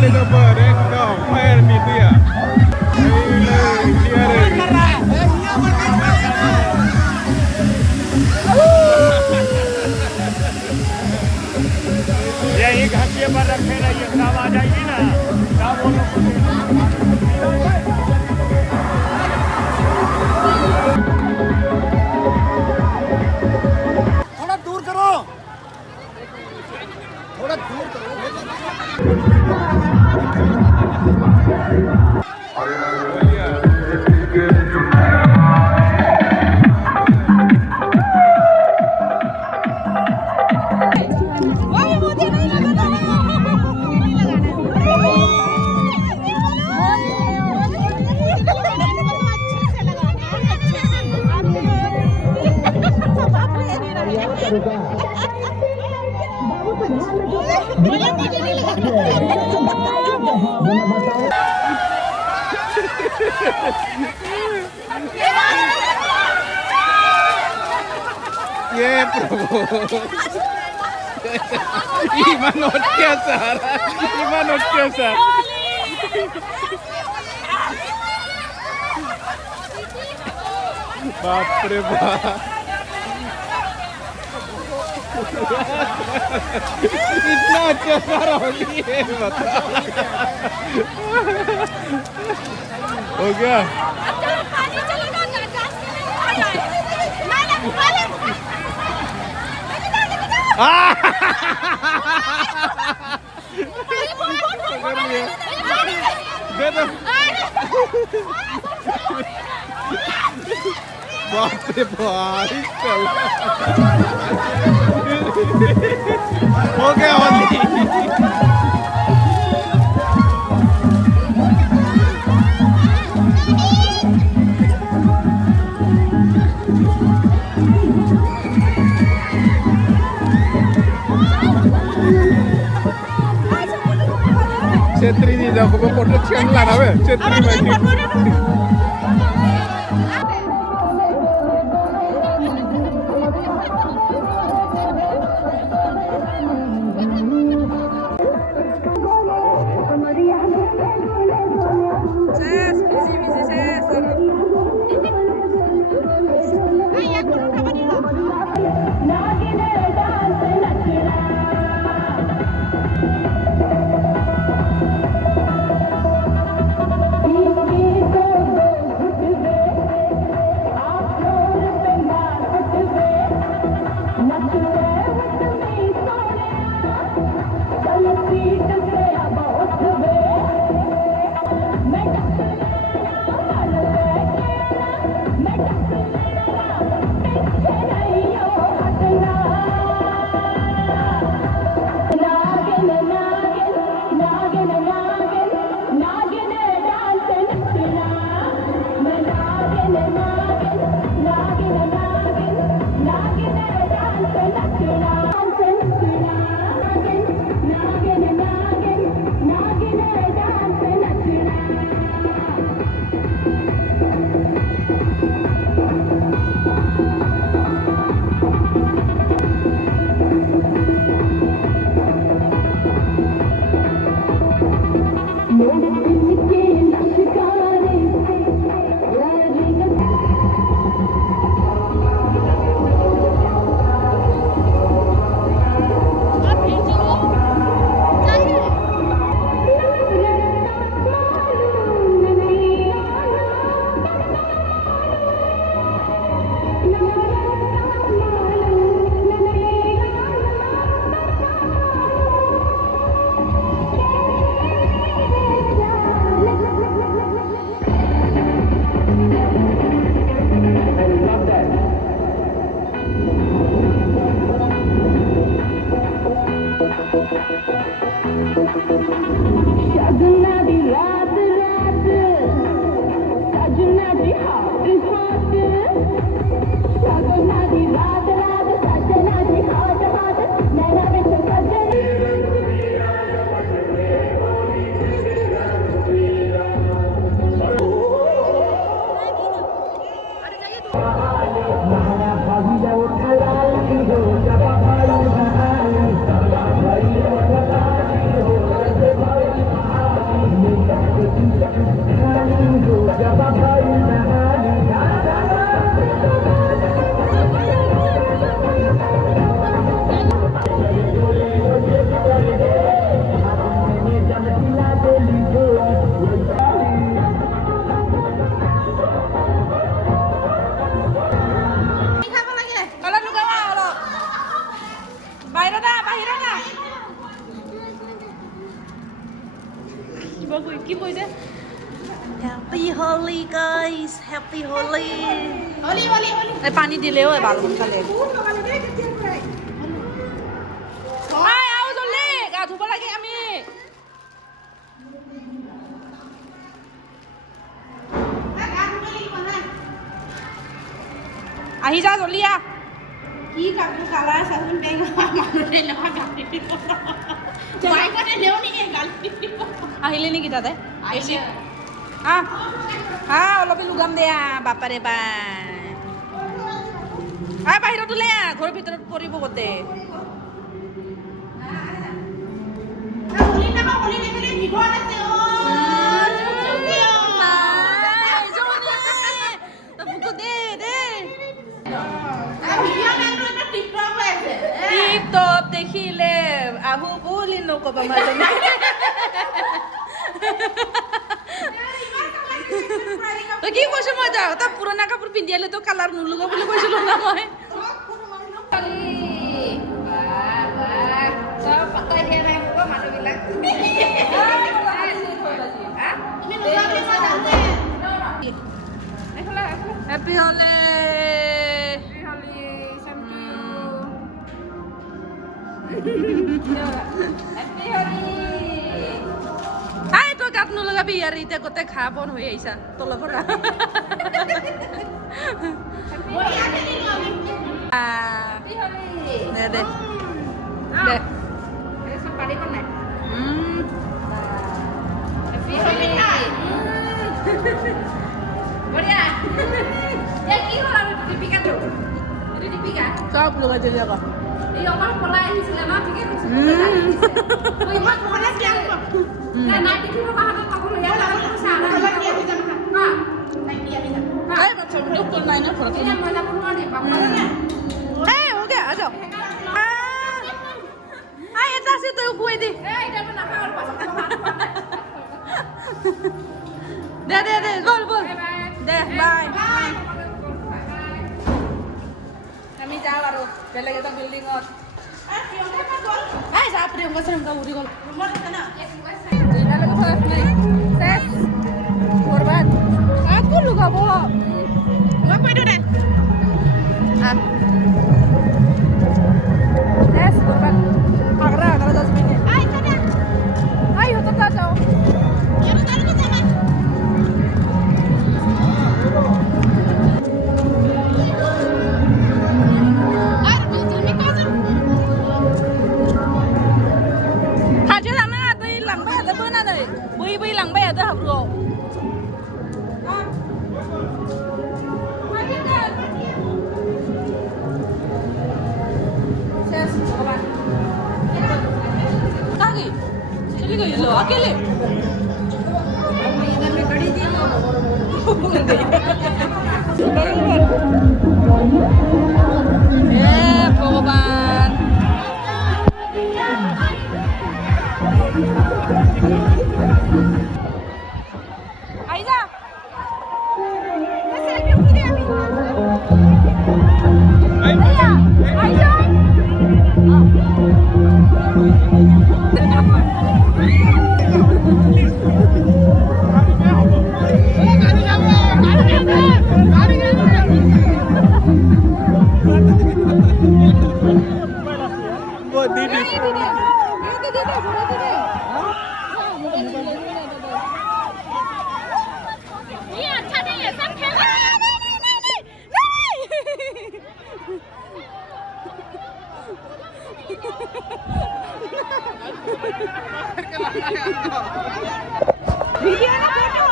lagi mereka main nih dia. Dia यही घंटे पर रखे रहिए, काम आ जाएगी ना, काम बोलो। थोड़ा दूर करो, थोड़ा दूर करो। ये Imanot Kesar. Imanot Kesar. बाप रे बाप, इतना अच्छा सारा हो गया, बता हो गया। दे दो। बाप रे भाई, चल हो गया होली। छेत्री नहीं जाओ, वो फोटो छेड़ लाना है छेत्री में। কি কৈছে Happy Holi guys Happy Holi Holi এই পানী দিলেও এবাৰ খালে আই আও জলদি গা ধুব লাগে আমি আহি যা জলদি আ কি কাকু কালা সাহুন বেঙ্গা মানুহে লহা গালি দিব মই কতে নেও নি গালি দিব আহিলে নেকি দাদা আহিলে অলপ লুগাম দে বাপাৰে বা বাহিৰত ওলাই ঘৰৰ ভিতৰত পৰিব গোটে টিকটক দেখিলে আহো বুলি নকবা মাজনী তই কি কৈছ মই যাওঁ তই পুৰণা কাপোৰ পিন্ধি আহিলে তই কালাৰ নোলোগা বুলি কৈছিলো না মই হেপী হলে তই গাত নলগাবি ইয়াৰ এতিয়া গোটেই ঘাঁ বন হৈ আহিছা তলৰ পৰা দে দে দে চব লগাই দিলি আকৌ এই অকল পলাই আহিছিলে না ঠিকে কৈছে মই ইমান মনে কিয়া না দেখিব কাহাতে পাগল হৈ যাও সারা কি আমি জানো না নাই কি আমি জানো এই বাচ্চা ভিডিও কল নাই না ফটো না ময়লা পুরো নে বাবা না এই हो गया आ जाओ आ এটা সে তো কুই দি এই এটা না খাওয়ার পাশে দে দে দে বল বল দে বাই বাই আমি যাও আৰু বেলেগ এটা বিল্ডিংত যা প্ৰিয়ংকা চৰংকা উৰি গ'ল aku luka bohong apa itu deh yes korban agra kalau 10 menit ayo tetap jauh ya betul ke sana bây lằng bây giờ học rồi lagi jadi gak lo akhirnya pengobatan Aiza Aiza Video na foto.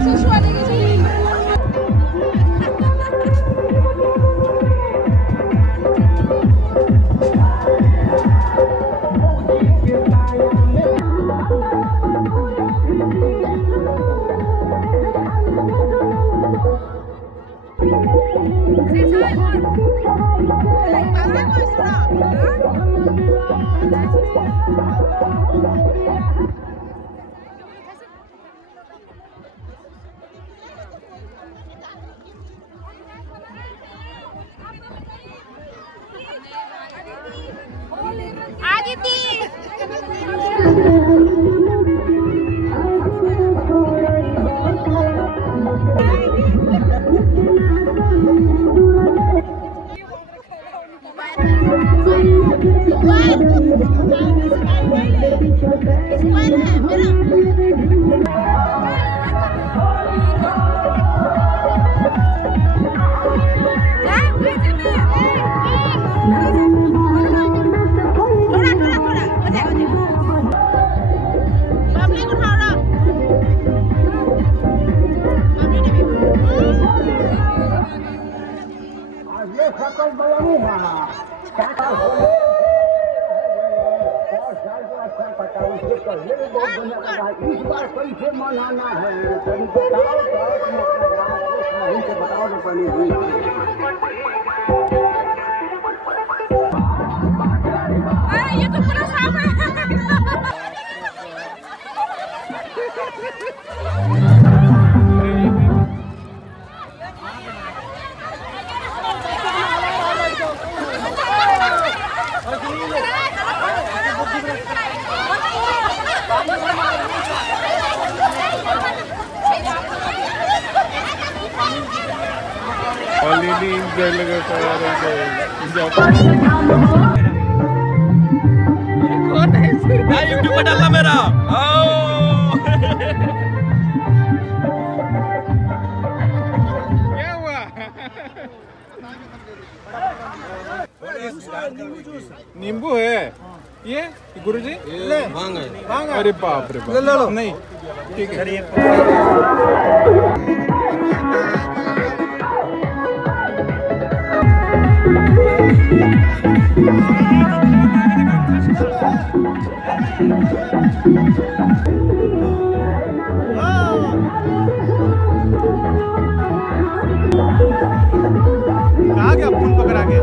Sesuai dengan sini. ये तो पूरा साफ है। Ini jalan YouTube पे डालना मेरा। क्या हुआ? नींबू है ये गुरुजी? भांग है। अरे बाप रे बाप। लो। नहीं ठीक है। कहाँ गया फोन पकड़ा के?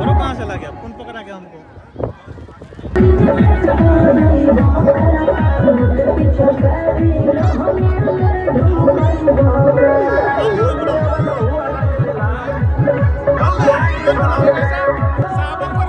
और कहाँ चला गया? फोन पकड़ा गया हमको। साबुन पर